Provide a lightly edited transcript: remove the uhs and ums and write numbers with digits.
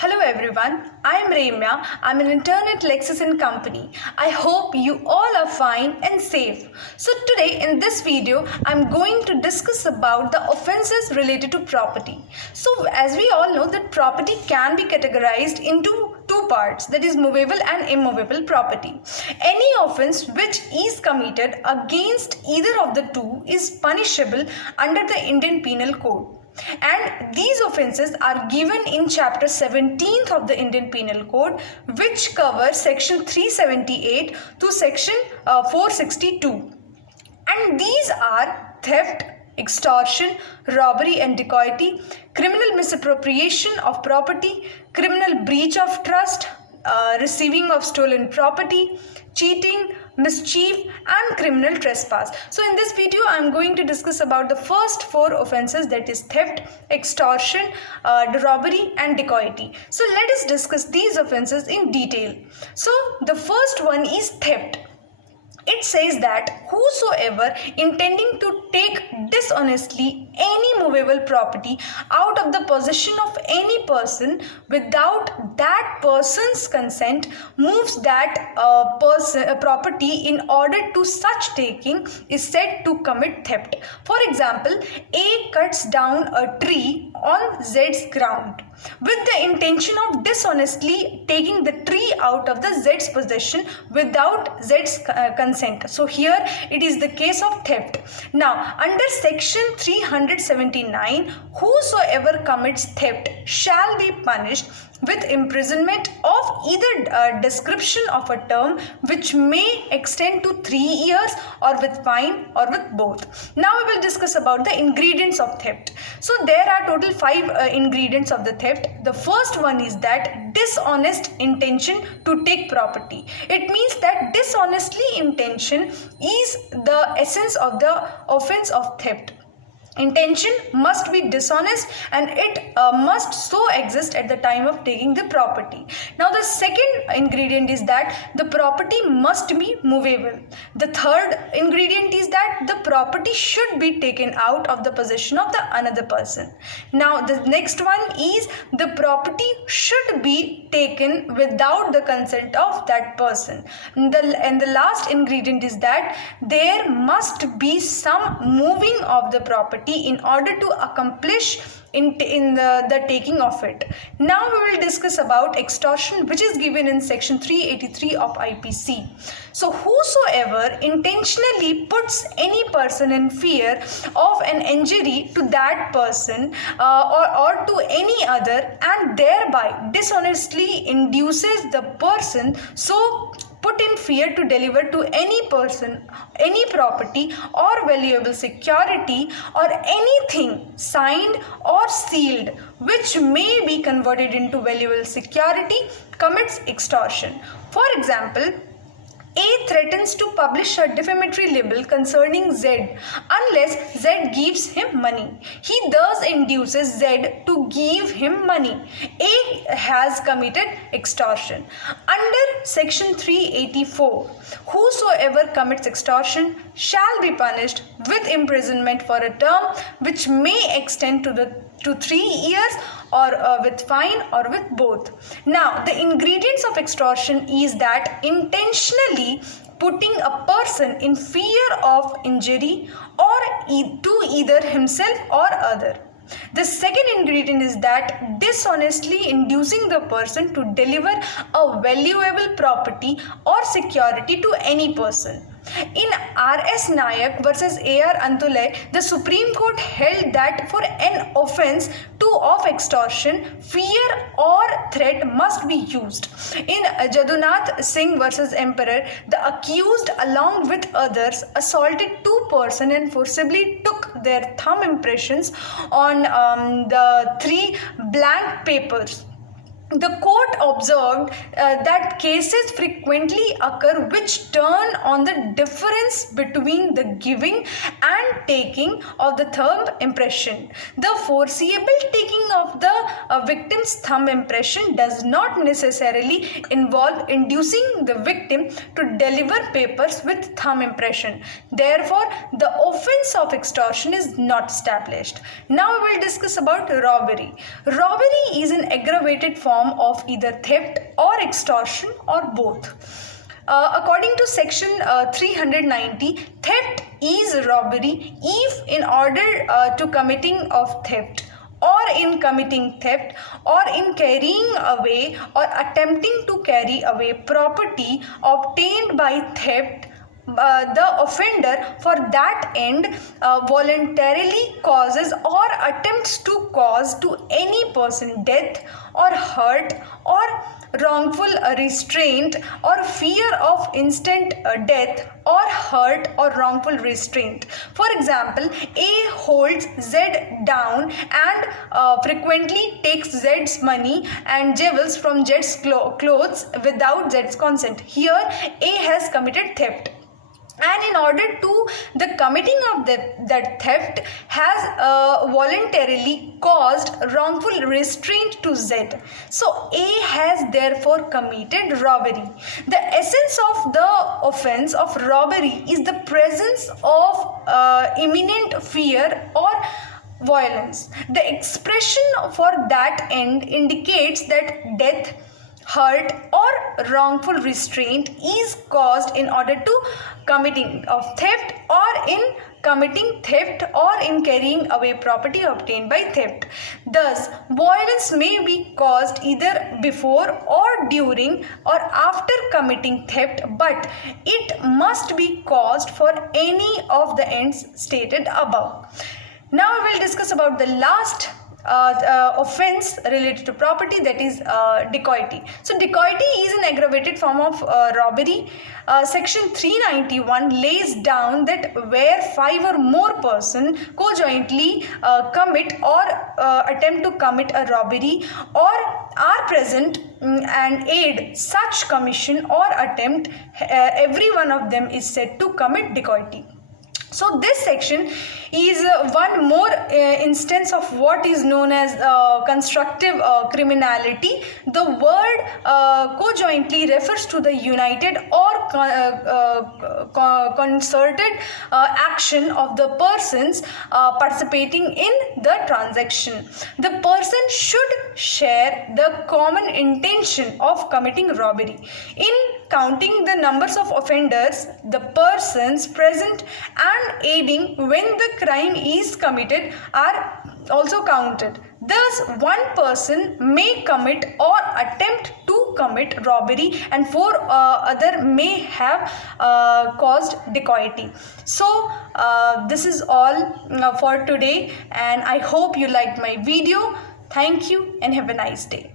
Hello everyone, I am Remiya. I'm an intern at LEXIS and Company. I hope you all are fine and safe. So today in this video, I'm going to discuss about the offences related to property. So as we all know that property can be categorized into two parts, that is movable and immovable property. Any offence which is committed against either of the two is punishable under the Indian Penal Code. And these offences are given in chapter 17th of the Indian Penal Code, which covers section 378 to section 462. And these are theft, extortion, robbery and dacoity, criminal misappropriation of property, criminal breach of trust, receiving of stolen property, cheating, mischief and criminal trespass. So in this video I am going to discuss about the first four offences, that is theft, extortion, robbery and dacoity. So let us discuss these offences in detail. So the first one is theft. It says that whosoever intending to take dishonestly any movable property out of the possession of any person without that person's consent moves that property in order to such taking is said to commit theft. For example, A cuts down a tree on Z's ground with the intention of dishonestly taking the tree out of the Z's possession without Z's consent. So here it is the case of theft. Now under section 379, whosoever commits theft shall be punished with imprisonment of either description of a term which may extend to 3 years, or with fine, or with both. Now we will discuss about the ingredients of theft. So there are total 5 ingredients of the theft. The first one is that dishonest intention to take property. It means that dishonestly intention is the essence of the offense of theft. Intention must be dishonest and it must so exist at the time of taking the property. Now the second ingredient is that the property must be movable. The third ingredient is that the property should be taken out of the possession of the another person. Now the next one is the property should be taken without the consent of that person. And the last ingredient is that there must be some moving of the property in order to accomplish in the taking of it. Now we will discuss about extortion, which is given in section 383 of IPC. So whosoever intentionally puts any person in fear of an injury to that person or to any other, and thereby dishonestly induces the person so put in fear to deliver to any person any property or valuable security or anything signed or sealed which may be converted into valuable security commits extortion. For example, A threatens to publish a defamatory libel concerning Z unless Z gives him money. He thus induces Z to give him money. A has committed extortion. Under section 384, whosoever commits extortion shall be punished with imprisonment for a term which may extend to 3 years or with fine or with both. Now the ingredients of extortion is that intentionally putting a person in fear of injury or to either himself or other. The second ingredient is that dishonestly inducing the person to deliver a valuable property or security to any person. In R.S. Nayak versus A.R. Antulay, the Supreme Court held that for an offence of extortion, fear or threat must be used. In Jadunath Singh versus Emperor, the accused along with others assaulted 2 persons and forcibly took their thumb impressions on the 3 blank papers. The court observed that cases frequently occur which turn on the difference between the giving and taking of the thumb impression. The foreseeable taking of the victim's thumb impression does not necessarily involve inducing the victim to deliver papers with thumb impression. Therefore, the offense of extortion is not established. Now we will discuss about robbery. Robbery is an aggravated form form of either theft or extortion or both. According to section 390, theft is robbery if in order to committing of theft or in committing theft or in carrying away or attempting to carry away property obtained by theft, the offender for that end voluntarily causes or attempts to cause to any person death or hurt or wrongful restraint or fear of instant death or hurt or wrongful restraint. For example, A holds Z down and frequently takes Z's money and jewels from Z's clothes without Z's consent. Here A has committed theft, and in order to the committing of that theft has voluntarily caused wrongful restraint to Z. So A has therefore committed robbery. The essence of the offense of robbery is the presence of imminent fear or violence. The expression for that end indicates that death, hurt or wrongful restraint is caused in order to committing of theft or in committing theft or in carrying away property obtained by theft. Thus, violence may be caused either before or during or after committing theft, but it must be caused for any of the ends stated above. Now we will discuss about the last offense related to property, that is dacoity. So dacoity is an aggravated form of robbery. Section 391 lays down that where 5 or more person co-jointly commit or attempt to commit a robbery or are present and aid such commission or attempt, every one of them is said to commit dacoity. So this section is one more instance of what is known as constructive criminality. The word co-jointly refers to the united or concerted action of the persons participating in the transaction. The person should share the common intention of committing robbery. In counting the numbers of offenders, the persons present and aiding when the crime is committed are also counted. Thus, one person may commit or attempt to commit robbery and 4 other may have caused dacoity. So, this is all for today, and I hope you liked my video. Thank you and have a nice day.